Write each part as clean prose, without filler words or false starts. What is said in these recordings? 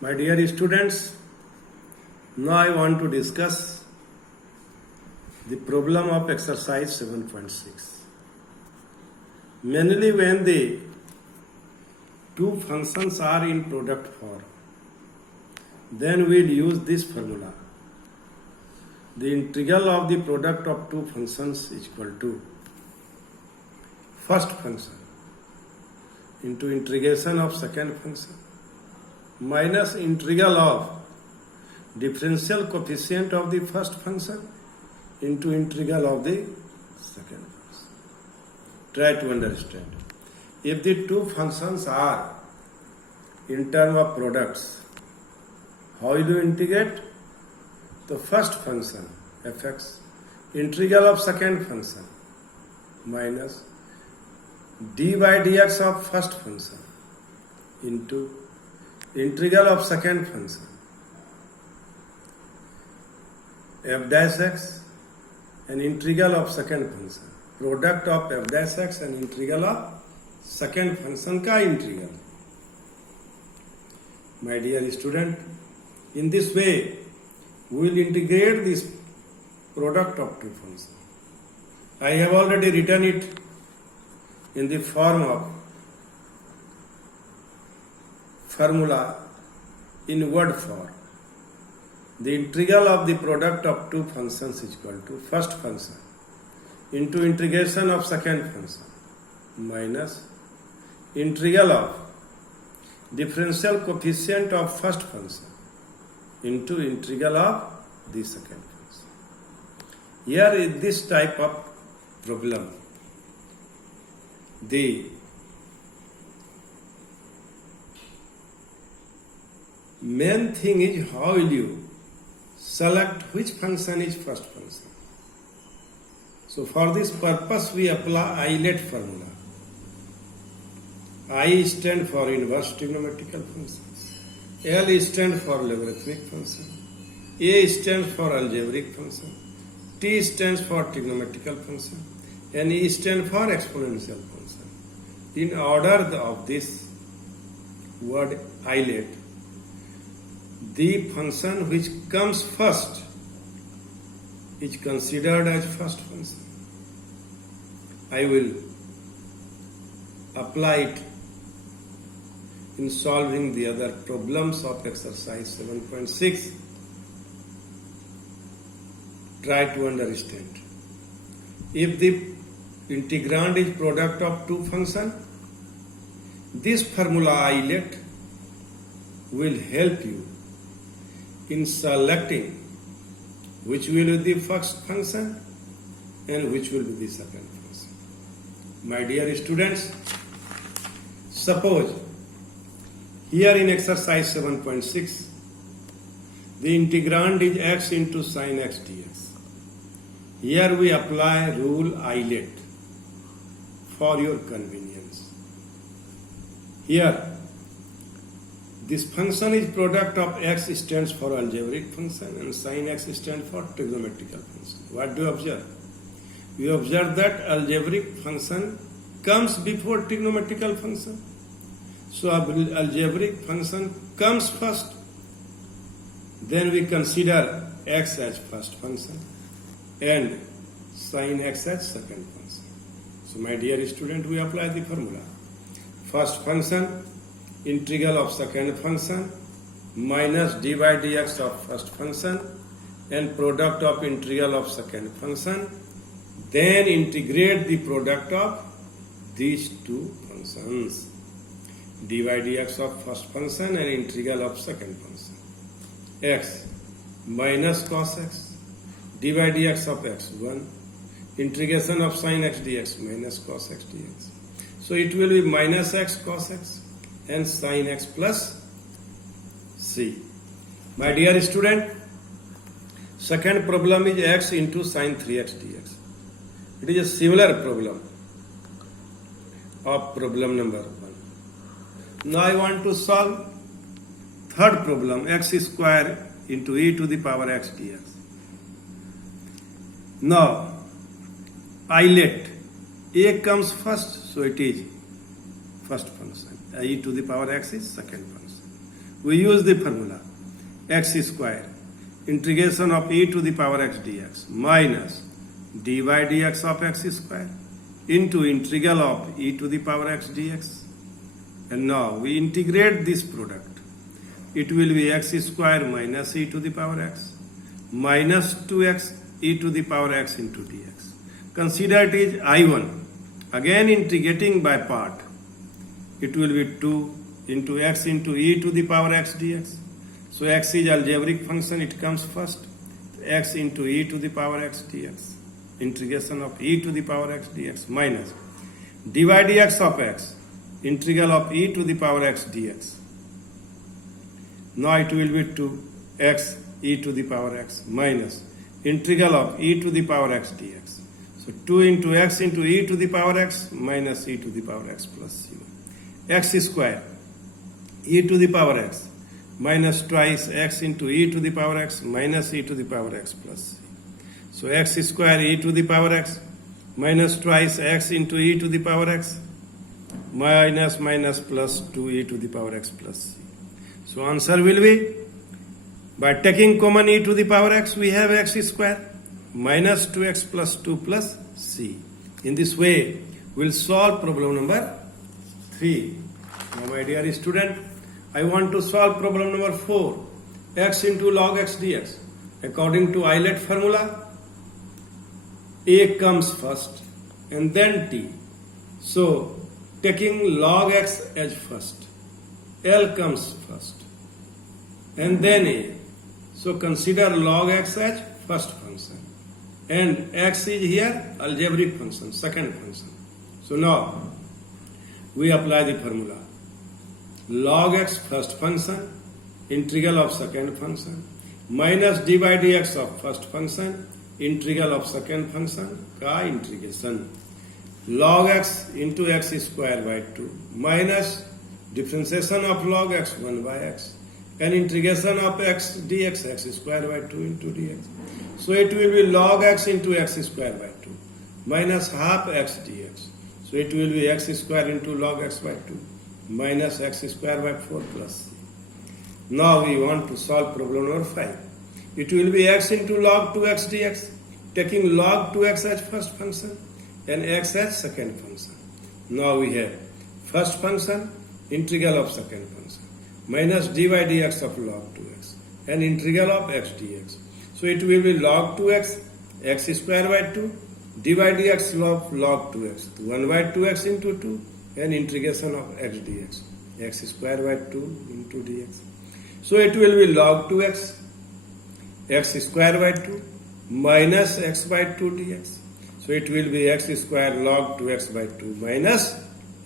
My dear students, now I want to discuss the problem of exercise 7.6. Mainly when the two functions are in product form, then we'll use this formula. The integral of the product of two functions is equal to first function into integration of second function minus integral of differential coefficient of the first function into integral of the second function. Try to understand. If the two functions are in terms of products, how will you integrate? The first function fx integral of second function minus d by dx of first function into integral of second function f dash x and integral of second function, product of f dash x and integral of second function का integral. My dear student, in this way we will integrate this product of two functions. I have already written it in the form of formula in word form. The integral of the product of two functions is equal to first function into integration of second function minus integral of differential coefficient of first function into integral of the second function. Here in this type of problem, the main thing is how will you select which function is first function. So for this purpose we apply ILET formula. I stand for inverse trigonometrical function, L stands for logarithmic function, A stands for algebraic function, T stands for trigonometrical function, and E stands for exponential function. In order of this word ILET, the function which comes first is considered as first function. I will apply it in solving the other problems of exercise 7.6. Try to understand. If the integrand is product of two functions, this formula ILET will help you in selecting which will be the first function and which will be the second function. My dear students, suppose here in exercise 7.6, the integrand is x into sin x dx. Here we apply rule ILET for your convenience. Here, this function is product of x stands for algebraic function and sin x stands for trigonometrical function. What do you observe? You observe that algebraic function comes before trigonometrical function. So algebraic function comes first. Then we consider x as first function and sin x as second function. So my dear student, we apply the formula. First function integral of second function minus d by dx of first function and product of integral of second function, then integrate the product of these two functions, d by dx of first function and integral of second function, x minus cos x, d by dx of x1, integration of sin x dx minus cos x dx. So it will be minus x cos x and sin x plus c. My dear student, second problem is x into sin 3x dx. It is a similar problem of problem number 1. Now I want to solve third problem, x square into e to the power x dx. Now ILET, a comes first, so it is first function. E to the power x is second function. we use the formula x square integration of e to the power x dx minus dy dx of x square into integral of e to the power x dx. And now we integrate this product. It will be x square minus e to the power x minus 2x e to the power x into dx. Consider it is I1. Again integrating by part. It will be 2 into x into e to the power x dx. So x is algebraic function, it comes first. X into e to the power x dx. Integration of e to the power x dx minus dy dx of x. Integral of e to the power x dx. Now it will be 2x e to the power x minus integral of e to the power x dx. So 2 into x into e to the power x minus e to the power x plus 0. X square e to the power x minus twice x into e to the power x minus e to the power x plus c. So x square e to the power x minus twice x into e to the power x minus plus 2e to the power x plus c. So answer will be, by taking common e to the power x, we have x square minus 2x plus 2 plus c. In this way, we'll solve problem number 3. Now my dear student, I want to solve problem number 4. X into log x dx. According to Eilert formula, a comes first and then t. So taking log x as first, L comes first and then a. So consider log x as first function and x is here algebraic function, second function. So now we apply the formula. Log x first function, integral of second function, minus dy dx of first function, integral of second function का integration. Log x into x square by 2 minus differentiation of log x 1 by x and integration of x dx x square by 2 into dx. So it will be log x into x square by 2 minus half x dx. So it will be x square into log x by 2 minus x square by 4 plus c. Now we want to solve problem number 5. It will be x into log 2x dx, taking log 2x as first function and x as second function. Now we have first function, integral of second function, minus dy dx of log 2x and integral of x dx. So it will be log 2x, x square by 2, dy dx of log 2x, 1 by 2x into 2 and integration of x dx, x square by 2 into dx. So it will be log 2x, x square by 2 minus x by 2 dx. So it will be x square log 2x by 2 minus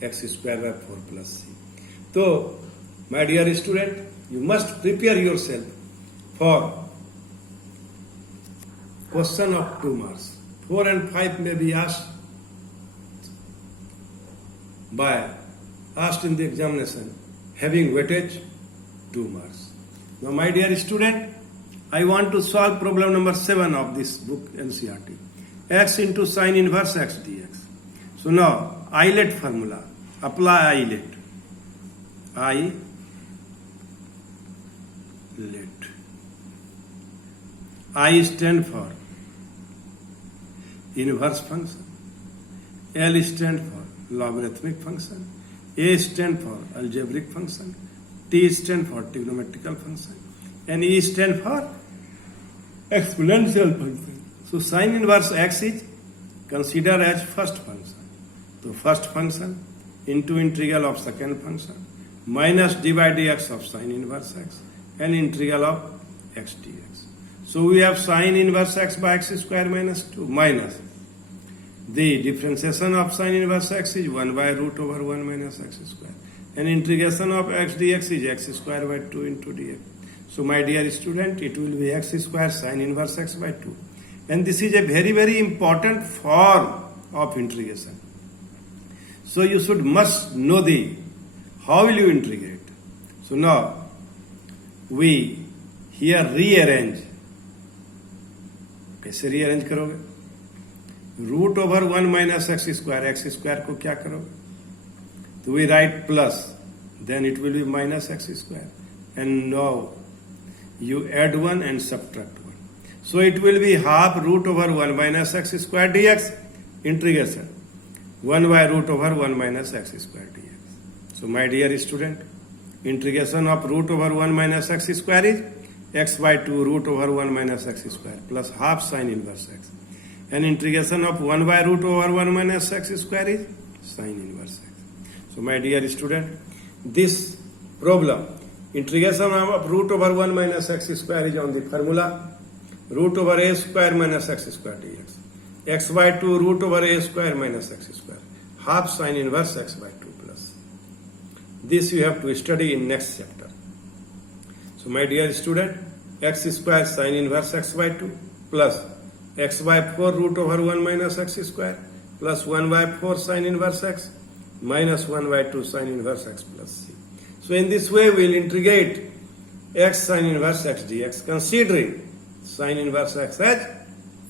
x square by 4 plus c. So, my dear student, you must prepare yourself for question of 2 marks. 4 and 5 may be asked in the examination, having weightage 2 marks. Now, my dear student, I want to solve problem number 7 of this book NCERT. X into sine inverse x dx. So now, Eilert formula. Apply Eilert. I stand for inverse function. L stand for logarithmic function. A stand for algebraic function. T stand for trigonometrical function. And E stand for exponential function. So sine inverse x is considered as first function. So first function into integral of second function minus dy dx of sine inverse x and integral of x dx. So we have sine inverse x by x square minus 2 minus the differentiation of sine inverse x is 1 by root over 1 minus x square and integration of x dx is x square by 2 into dx. So my dear student, it will be x square sine inverse x by 2. And this is a very, very important form of integration. So you must know how will you integrate. So now we here rearrange. कैसे rearrange करोगे? Root over 1 minus x square को क्या करोगे? So we write plus, then it will be minus x square. and now you add 1 and subtract 1. So it will be half root over 1 minus x square dx integration 1 by root over 1 minus x square dx. So my dear student, integration of root over 1 minus x square is x by 2 root over 1 minus x square plus half sine inverse x. And integration of 1 by root over 1 minus x square is sine inverse x. So my dear student, this problem, integration of root over 1 minus x square is on the formula root over a square minus x square dx. X by 2 root over a square minus x square. Half sine inverse x by 2 plus. This you have to study in next chapter. So my dear student, x square sine inverse x by 2 plus x by 4 root over 1 minus x square plus 1 by 4 sine inverse x minus 1 by 2 sine inverse x plus c. So in this way we will integrate x sine inverse x dx considering sine inverse x as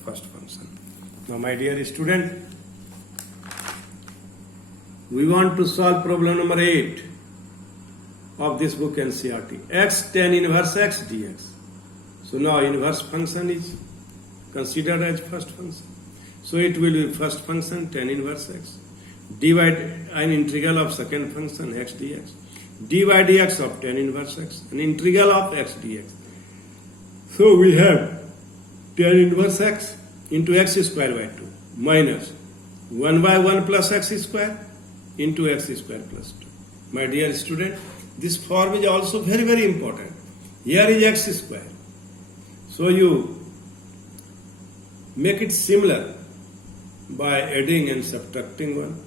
first function. Now my dear student, we want to solve problem number 8 of this book NCERT, x tan inverse x dx. So now inverse function is considered as first function. So it will be first function tan inverse x. Divide an integral of second function x dx. D by dx of tan inverse x. An integral of x dx. So we have tan inverse x into x square by 2 minus 1 by 1 plus x square into x square plus 2. My dear student, this form is also very, very important. Here is x square. So you make it similar by adding and subtracting 1.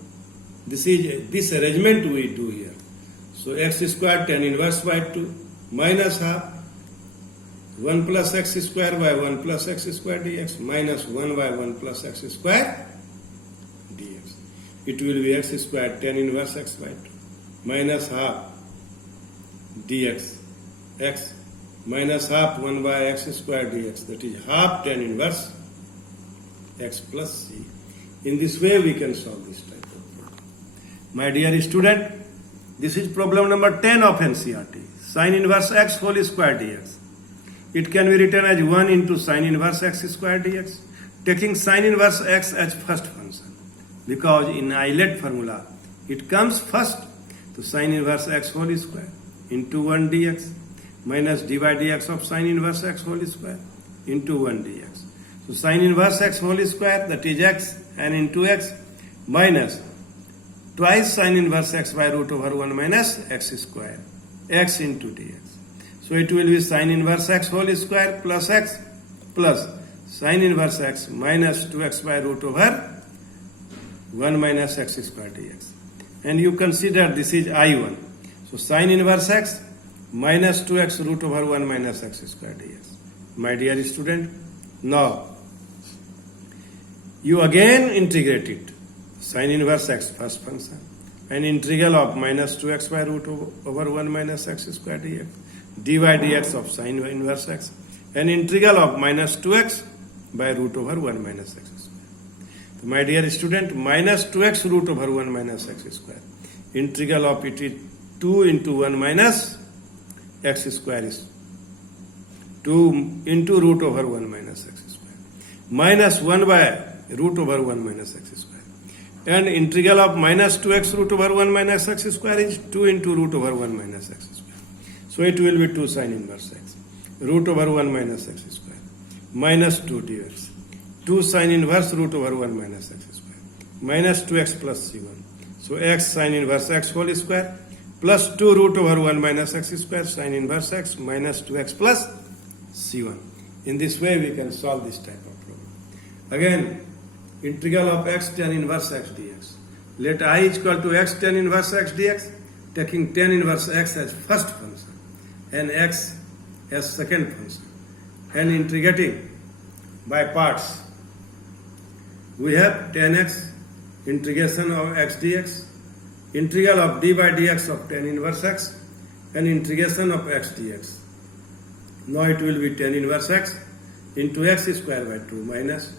This arrangement we do here. So x square tan inverse by 2 minus half 1 plus x square by 1 plus x square dx minus 1 by 1 plus x square dx. It will be x square tan inverse x by 2 minus half dx x minus half 1 by x square dx, that is half tan inverse x plus c. In this way we can solve this type of problem. My dear student, this is problem number 10 of NCERT, sine inverse x whole square dx. It can be written as 1 into sine inverse x square dx, taking sine inverse x as first function, because in Euler formula it comes first to sine inverse x whole square into 1 dx minus d by dx of sine inverse x whole square into 1 dx. So sine inverse x whole square, that is x and into x, minus twice sine inverse x by root over 1 minus x square, x into dx. So it will be sine inverse x whole square plus x plus sine inverse x minus 2x by root over 1 minus x square dx. And you consider this is I1. So sine inverse x minus 2x root over 1 minus x square dx. My dear student, now you again integrate it. Sine inverse x first function. An integral of minus 2x by root over 1 minus x square dx. D by dx of sine inverse x. An integral of minus 2x by root over 1 minus x square. So my dear student, minus 2x root over 1 minus x square. Integral of it is 2 into 1 minus x square is 2 into root over 1 minus x square. Minus 1 by root over 1 minus x square. And integral of minus 2x root over 1 minus x square is 2 into root over 1 minus x square. So it will be 2 sine inverse x. Root over 1 minus x square. Minus 2 dx. 2 sine inverse root over 1 minus x square. Minus 2x plus c1. So x sine inverse x whole square plus 2 root over 1 minus x square sine inverse x minus 2x plus c1. In this way we can solve this type of problem. Again, integral of x tan inverse x dx. Let I is equal to x tan inverse x dx, taking tan inverse x as first function and x as second function, and integrating by parts. We have tan x integration of x dx, integral of d by dx of tan inverse x, and integration of x dx. Now it will be tan inverse x into x square by 2 minus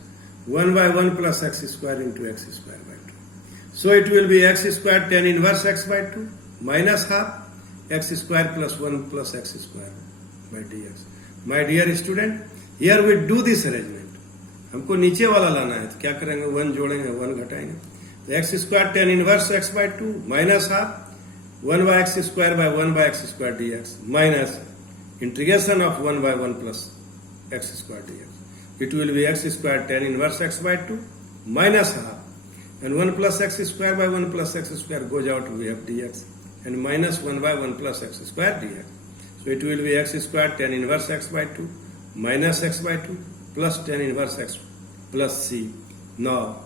1 by 1 plus x square into x square by 2. So it will be x square tan inverse x by 2 minus half x square plus 1 plus x square by dx. My dear student, here we do this arrangement. हमको नीचे वाला लाना है तो क्या करेंगे, 1 जोड़ेंगे 1 घटाएंगे तो x square tan inverse x by 2 minus half 1 by x square by 1 by x square dx minus integration of 1 by 1 plus x square dx. It will be x square tan inverse x by 2 minus half and 1 plus x square by 1 plus x square goes out, we have dx and minus 1 by 1 plus x square dx. So it will be x square tan inverse x by 2 minus x by 2 plus tan inverse x plus c. Now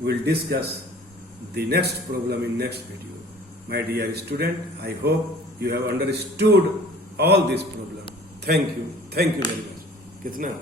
we'll discuss the next problem in next video. My dear student, I hope you have understood all this problem. Thank you very much. कितना